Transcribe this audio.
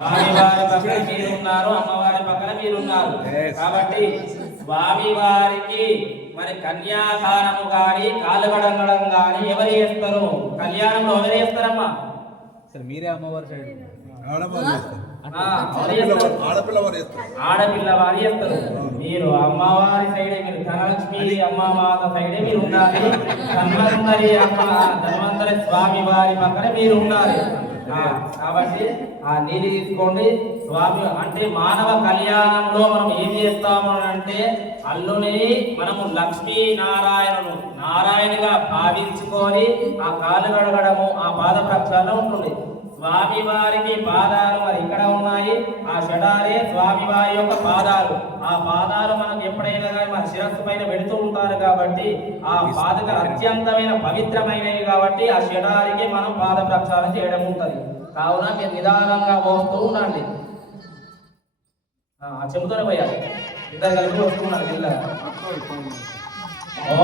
స్వామివారి పక్కన మీరున్నారు, అమ్మవారి పక్కన మీరున్నారు. కాబట్టి స్వామివారికి మరి కన్యాదానము గాని కాళ్ళు కడగడం గాని ఎవరు చేస్తారు? కళ్యాణంలో ఎవరు చేస్తారమ్మా? మీరే అమ్మవారి సైడ్ ఆడపిల్ల వారి చేస్తారు. మీరు అమ్మవారి సైడే, మీరు ధనలక్ష్మి అమ్మమాత సైడే మీరు ఉండాలి. ధన్వంతరి స్వామి వారి పక్కన మీరు ఉండాలి. కాబట్టి ఆ నీళ్ళు తీసుకోండి. స్వామి అంటే మానవ కళ్యాణంలో మనం ఏం చేస్తాము అంటే అల్లుని మనము లక్ష్మీ నారాయణగా భావించుకొని ఆ కాలు కడగడము, ఆ పాద ప్రక్షాళన ఉంటుంది. స్వామి వారికి పాదాలు మరి ఇక్కడ ఉన్నాయి. ఆ షడాలే స్వామి వారి యొక్క పాదాలు. ఆ పాదాలు మనకు ఎప్పుడైనా కానీ మన శిరస్సు పైన పెడుతూ ఉంటారు కాబట్టి ఆ పాదకలు అత్యంతమైన పవిత్రమైనవి కాబట్టి ఆ షడారికి మనం పాద ప్రక్షాళన చేయడం ఉంటుంది. కావున మీరు నిదానంగా పోస్తూ ఉండండి. చెబుతూనే పోయాలి, ఇద్దరు కలిపి వస్తూ ఉండాలి. ఓ